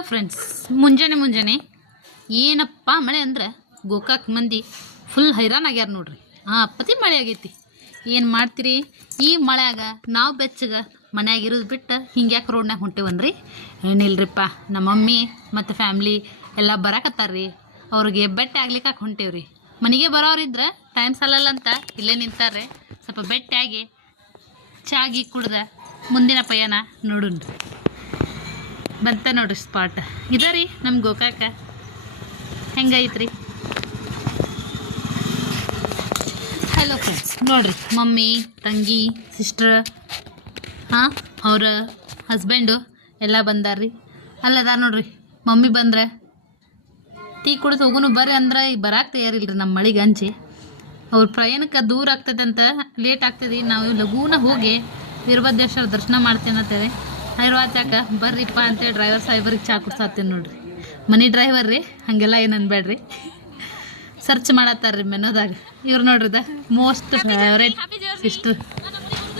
Hello friends, ಮುಂಜಾನೆ ಏನಪ್ಪ ಮಳೆ ಅಂದ್ರೆ ಗೋಕಾಕ್ ಮಂದಿ ಫುಲ್ ಹೈರಾಣ ಆಗ್ಯಾರ ನೋಡ್ರಿ. ಪತಿ ಮಳೆ ಆಗೈತಿ. ಏನು ಮಾಡ್ತೀರಿ ಈ ಮಳೆಯಾಗ? ನಾವು ಬೆಚ್ಚಗ ಮನ್ಯಾಗ ಇರೋದು ಬಿಟ್ಟು ಹಿಂಗ್ಯಾಕೆ ರೋಡ್ನಾಗ ಹೊಂಟೇವನ್ರಿ? ಏನಿಲ್ರಿಪ್ಪ, ನಮ್ಮ ಮಮ್ಮಿ ಮತ್ತು ಫ್ಯಾಮ್ಲಿ ಎಲ್ಲ ಬರಾಕತ್ತಾರ್ರಿ. ಅವ್ರಿಗೆ ಬೆಟ್ಟ ಆಗ್ಲಿಕ್ಕೆ ಹೊಂಟೇವ್ರಿ. ಮನೆಗೆ ಬರೋರಿದ್ರೆ ಟೈಮ್ ಸಾಲಲ್ಲ ಅಂತ ಇಲ್ಲೇ ನಿಂತಾರ್ರಿ. ಸ್ವಲ್ಪ ಬೆಟ್ಟಾಗಿ ಚಾಗಿ ಕುಡ್ದ ಮುಂದಿನ ಪಯಣ ನೋಡುನ್ರಿ. ಬಂತ ನೋಡ್ರಿ ಸ್ಪಾಟ್ ಇದ ರೀ ನಮ್ಮ ಗೋಕಾಕ. ಹೆಂಗೈತ್ರಿ? ಹಲೋ ಫ್ರೆಂಡ್ಸ್, ನೋಡ್ರಿ ಮಮ್ಮಿ, ತಂಗಿ, ಸಿಸ್ಟ್ರ್, ಅವ್ರ ಹಸ್ಬೆಂಡು ಎಲ್ಲ ಬಂದಾರ್ರಿ. ಅಲ್ಲದ ನೋಡ್ರಿ ಮಮ್ಮಿ ಬಂದ್ರೆ ಟೀ ಕುಡಿದು ಹೋಗುನು ಬರ್ರಿ ಅಂದ್ರೆ ಬರಾಕ್ ತಯಾರಿಲ್ರಿ. ನಮ್ಮ ಮಳಿಗೆ ಹಂಚಿ ಅವ್ರ ಪ್ರಯಾಣಕ್ಕೆ ದೂರ ಆಗ್ತದೆ ಅಂತ ಲೇಟ್ ಆಗ್ತದೆ. ನಾವು ಲಘೂನ ಹೋಗಿ ವೀರಭದ್ರೇಶ್ವರ ದರ್ಶನ ಮಾಡ್ತೇನೆ ಅಂತೇಳಿ ಹೈರ್ವಾಚಾಕ ಬರ್ರಿಪ್ಪ ಅಂತೇಳಿ ಡ್ರೈವರ್ ಸಾಹೇಬರಿಗೆ ಚಾ ಕುಡ್ಸಾತೀನಿ ನೋಡ್ರಿ. ಮನಿ ಡ್ರೈವರ್ ರೀ, ಹಾಗೆಲ್ಲ ಏನು ಅನ್ಬೇಡ್ರಿ. ಸರ್ಚ್ ಮಾಡತ್ತಾರ್ರಿ ಮೆನೋದಾಗ. ಇವ್ರು ನೋಡ್ರಿದ ಮೋಸ್ಟ್ ಫೇವ್ರೇಟ್ ಸಿಸ್ಟರ್.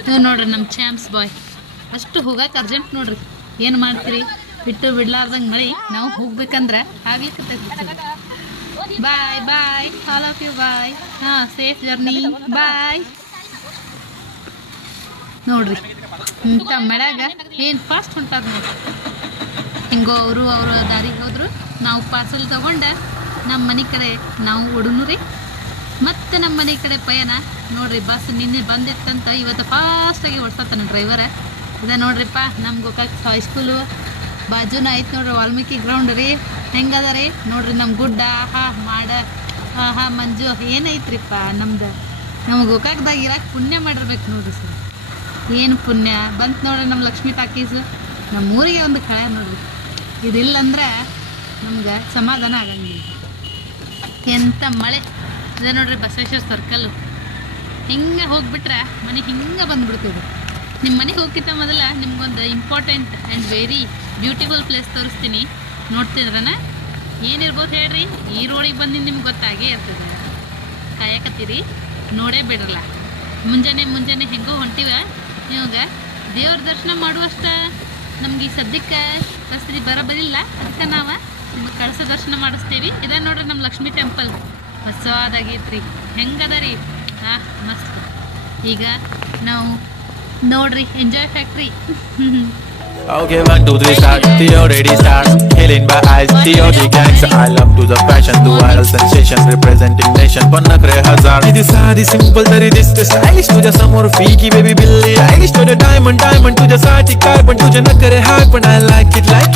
ಇವ್ರು ನೋಡ್ರಿ ನಮ್ಮ ಚಾಂಪ್ಸ್ ಬಾಯ್. ಅಷ್ಟು ಹೋಗಕ್ಕೆ ಅರ್ಜೆಂಟ್ ನೋಡ್ರಿ. ಏನು ಮಾಡ್ತೀರಿ, ಬಿಟ್ಟು ಬಿಡ್ಲಾರ್ದಂಗೆ ಮಳಿ. ನಾವು ಹೋಗ್ಬೇಕಂದ್ರೆ ಆಗ್ಲಿಕ್ಕೆ. Bye bye, all of you bye. Safe journey, bye. ನೋಡ್ರಿ ಇಂಥ ಮಳೆಯಾಗ ಏನು ಫಾಸ್ಟ್ ಹೊಂಟಾರ ನೋಡ್ರಿ. ಹಿಂಗೋ ಅವರು ದಾರಿಗೆ ಹೋದ್ರು. ನಾವು ಪಾರ್ಸಲ್ ತೊಗೊಂಡು ನಮ್ಮ ಮನೆ ಕಡೆ ನಾವು ಓಡುನು ರೀ. ಮತ್ತು ನಮ್ಮ ಮನೆ ಕಡೆ ಪಯಣ ನೋಡ್ರಿ. ಬಸ್ ನಿನ್ನೆ ಬಂದಿತ್ತಂತ ಇವತ್ತು ಫಾಸ್ಟಾಗಿ ಓಡಿಸ್ತಾನೆ ಡ್ರೈವರ. ಅದ ನೋಡ್ರಿಪ್ಪ ನಮ್ಮ ಗೋಕಾಕ್ ಹೈಸ್ಕೂಲು ಬಾಜುನ ಐತೆ ನೋಡ್ರಿ, ವಾಲ್ಮೀಕಿ ಗ್ರೌಂಡ್ ರೀ. ಹೆಂಗದ ರೀ ನೋಡ್ರಿ ನಮ್ಮ ಗುಡ್ಡ. ಮಾಡ ಮಂಜು ಏನೈತ್ರಿಪ್ಪ ನಮ್ದು. ನಮ್ಮ ಗೋಕಾಕ್ದಾಗ ಇರಾಕ ಪುಣ್ಯ ಮಾಡಿರ್ಬೇಕು ನೋಡ್ರಿ ಸರ್. ಏನು ಪುಣ್ಯ ಬಂತು ನೋಡ್ರಿ ನಮ್ಮ ಲಕ್ಷ್ಮೀ ಟಾಕೀಸು. ನಮ್ಮ ಊರಿಗೆ ಒಂದು ಕಳೆ ನೋಡ್ರಿ. ಇದಿಲ್ಲಂದ್ರೆ ನಮ್ಗೆ ಸಮಾಧಾನ ಆಗಂಗಿಲ್ಲ. ಎಂಥ ಮಳೆ ಇದೆ ನೋಡ್ರಿ. ಬಸವೇಶ್ವರ ಸರ್ಕಲ್ಲು ಹಿಂಗೆ ಹೋಗ್ಬಿಟ್ರೆ ಮನೆ ಹಿಂಗೆ ಬಂದುಬಿಡ್ತೀವಿ. ನಿಮ್ಮ ಮನೆಗೆ ಹೋಗ್ಕಿಂತ ಮೊದಲ ನಿಮ್ಗೊಂದು important and very beautiful place ತೋರಿಸ್ತೀನಿ. ನೋಡ್ತಿದ್ರನ ಏನಿರ್ಬೋದು ಹೇಳ್ರಿ. ಈ ರೋಡಿಗೆ ಬಂದು ನಿಮ್ಗೆ ಗೊತ್ತಾಗೇ ಇರ್ತದೆ. ಕಾಯಕತ್ತೀರಿ, ನೋಡೇ ಬಿಡ್ರಲ್ಲ. ಮುಂಜಾನೆ ಹೆಂಗೋ ಹೊಂಟಿವ. ಇವಾಗ ದೇವ್ರ ದರ್ಶನ ಮಾಡುವಷ್ಟ ನಮ್ಗೆ ಈ ಸದ್ಯಕ್ಕೆ ಪರಿಸ್ಥಿತಿ ಬರೋಬರಿಲ್ಲ. ಅದಕ್ಕೆ ನಾವು ನಿಮ್ಗೆ ಕಳಸ ದರ್ಶನ ಮಾಡಿಸ್ತೀವಿ. ಇದ ನೋಡ್ರಿ ನಮ್ಮ ಲಕ್ಷ್ಮೀ ಟೆಂಪಲ್ ಹೊಸದಾಗೈತ್ರಿ. ಹೆಂಗದ ರೀ? ಮಸ್ತ್. ಈಗ ನಾವು ನೋಡ್ರಿ enjoy factory. Okay, 1, 2, 3 start. The already starts. Healing by eyes. The OG gangs. I love to the fashion, the viral sensation, representing nation. Pannakre Hazard. This is the simple, there is this stylish. To the some more freaky baby Billy. Stylish to the diamond to the sati carbon. To the nakare hype, and I like it like.